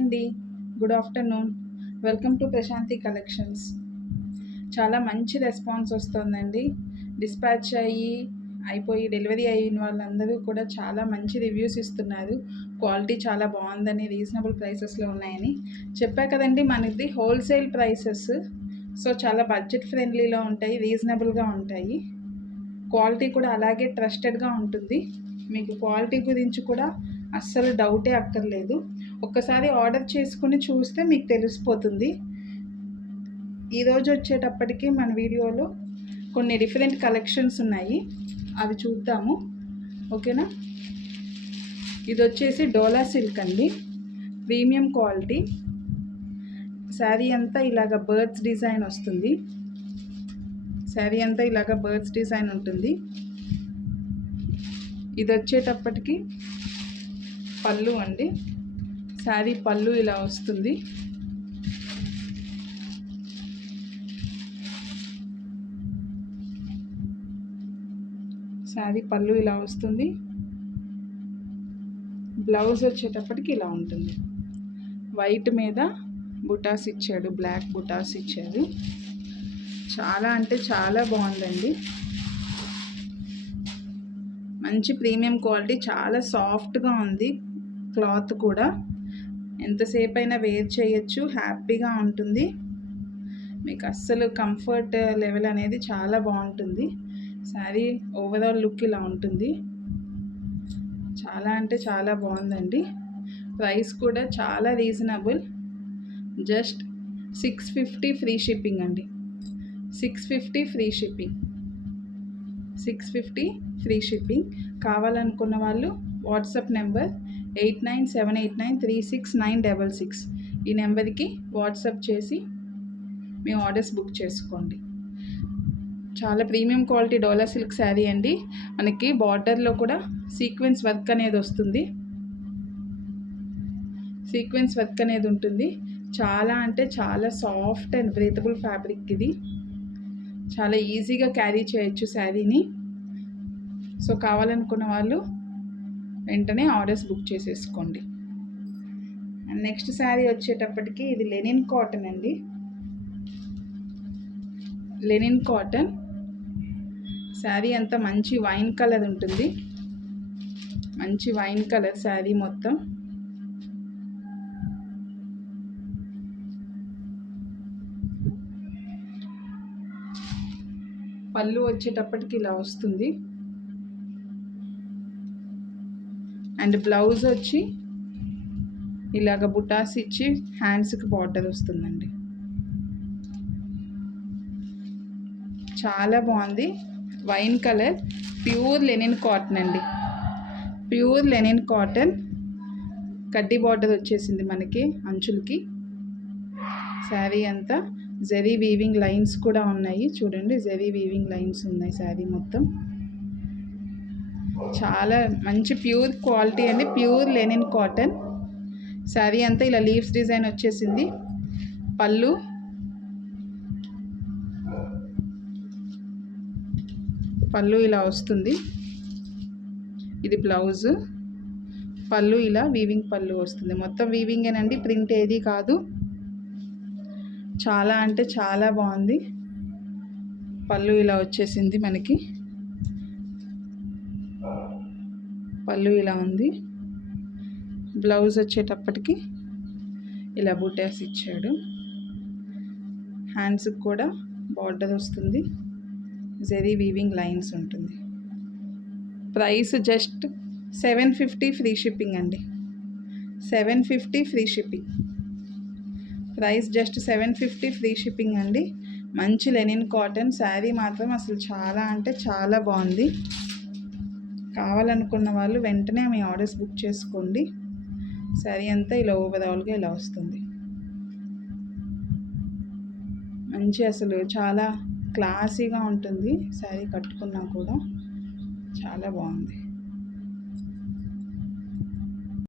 అండి, good afternoon. Welcome to Prashanti collections. చాలా మంచి రెస్పాన్స్ వస్తుందండి. డిస్పాచ్ అయిపోయి డెలివరీ అయిన వాళ్ళందరూ కూడా చాలా మంచి రివ్యూస్ ఇస్తున్నారు. క్వాలిటీ చాలా బాగుందని, రీజనబుల్ ప్రైసెస్లో ఉన్నాయని. చెప్పా కదండి, మనది హోల్సేల్ ప్రైసెస్. సో చాలా బడ్జెట్ ఫ్రెండ్లీలో ఉంటాయి, రీజనబుల్గా ఉంటాయి. క్వాలిటీ కూడా అలాగే ట్రస్టెడ్గా ఉంటుంది. మీకు క్వాలిటీ గురించి కూడా అస్సలు డౌటే అక్కర్లేదు. ఒక్కసారి ఆర్డర్ చేసుకుని చూస్తే మీకు తెలిసిపోతుంది. ఈరోజు వచ్చేటప్పటికి మన వీడియోలో కొన్ని డిఫరెంట్ కలెక్షన్స్ ఉన్నాయి, అవి చూద్దాము. ఓకేనా. ఇది వచ్చేసి డోలా సిల్క్ అండి, ప్రీమియం క్వాలిటీ. శారీ అంతా ఇలాగ బర్డ్స్ డిజైన్ వస్తుంది. శారీ అంతా ఇలాగ బర్డ్స్ డిజైన్ ఉంటుంది. ఇది వచ్చేటప్పటికి పళ్ళు అండి. శారీ పళ్ళు ఇలా వస్తుంది. శారీ పళ్ళు ఇలా వస్తుంది. బ్లౌజ్ వచ్చేటప్పటికి ఇలా ఉంటుంది. వైట్ మీద బుటాస్ ఇచ్చాడు, బ్లాక్ బుటాస్ ఇచ్చాడు. చాలా అంటే చాలా బాగుందండి. మంచి ప్రీమియం క్వాలిటీ, చాలా సాఫ్ట్గా ఉంది. క్లాత్ కూడా ఎంతసేపు అయినా వేర్ చేయొచ్చు, హ్యాపీగా ఉంటుంది. మీకు అస్సలు కంఫర్ట్ లెవెల్ అనేది చాలా బాగుంటుంది. శారీ ఓవరాల్ లుక్ ఇలా ఉంటుంది. చాలా అంటే చాలా బాగుందండి. ప్రైస్ కూడా చాలా రీజనబుల్. జస్ట్ 650 ఫ్రీ షిప్పింగ్ అండి. 650 ఫ్రీ షిప్పింగ్. 650 free shipping. కావాలనుకున్న వాళ్ళు వాట్సాప్ నెంబర్ 8978936966 ఈ నెంబర్కి వాట్సాప్ చేసి మీ ఆర్డర్స్ బుక్ చేసుకోండి. చాలా ప్రీమియం క్వాలిటీ డోలా సిల్క్ శారీ అండి. మనకి బార్డర్లో కూడా సీక్వెన్స్ వర్క్ అనేది వస్తుంది. సీక్వెన్స్ వర్క్ అనేది ఉంటుంది. చాలా అంటే చాలా సాఫ్ట్ అండ్ బ్రీతబుల్ ఫ్యాబ్రిక్ ఇది. చాలా ఈజీగా క్యారీ చేయొచ్చు శారీని. సో కావాలనుకున్న వాళ్ళు వెంటనే ఆర్డర్స్ బుక్ చేసేసుకోండి. అండ్ నెక్స్ట్ శారీ వచ్చేటప్పటికి ఇది లెనిన్ కాటన్ అండి. లెనిన్ కాటన్ శారీ అంతా మంచి వైన్ కలర్ ఉంటుంది. మంచి వైన్ కలర్ శారీ మొత్తం. పళ్ళు వచ్చేటప్పటికి ఇలా వస్తుంది. అండ్ బ్లౌజ్ వచ్చి ఇలాగ బుటాస్ ఇచ్చి హ్యాండ్స్కి బార్డర్ వస్తుందండి. చాలా బాగుంది. Wine colour, pure linen cotton అండి. Pure linen cotton. కడ్డీ బార్డర్ వచ్చేసింది మనకి అంచులకి. శారీ అంతా జరీ వీవింగ్ లైన్స్ కూడా ఉన్నాయి. చూడండి, జరీ వీవింగ్ లైన్స్ ఉన్నాయి శారీ మొత్తం. చాలా మంచి ప్యూర్ క్వాలిటీ అండి, ప్యూర్ లెనిన్ కాటన్. శారీ అంతా ఇలా లీవ్స్ డిజైన్ వచ్చేసింది. పళ్ళు ఇలా వస్తుంది. ఇది బ్లౌజ్. పళ్ళు ఇలా వీవింగ్ పళ్ళు వస్తుంది. మొత్తం వీవింగేనండి, ప్రింట్ ఏది కాదు. చాలా అంటే చాలా బాగుంది. పళ్ళు ఇలా వచ్చేసింది మనకి. పళ్ళు ఇలా ఉంది. బ్లౌజ్ వచ్చేటప్పటికి ఇలా బుటాస్ ఇచ్చాడు. హ్యాండ్స్కి కూడా బార్డర్ వస్తుంది. జరీ వీవింగ్ లైన్స్ ఉంటుంది. ప్రైస్ జస్ట్ 750 ఫ్రీ షిప్పింగ్ అండి. 750 free shipping. Price just 750 free shipping అండి. మంచి లెనిన్ కాటన్ శారీ మాత్రం అసలు చాలా అంటే చాలా బాగుంది. కావాలనుకున్న వాళ్ళు వెంటనే మీ ఆర్డర్స్ బుక్ చేసుకోండి. శారీ అంతా ఇలా ఓవరాల్గా ఇలా వస్తుంది. మంచి అసలు చాలా క్లాసీగా ఉంటుంది. శారీ కట్టుకున్నా కూడా చాలా బాగుంది.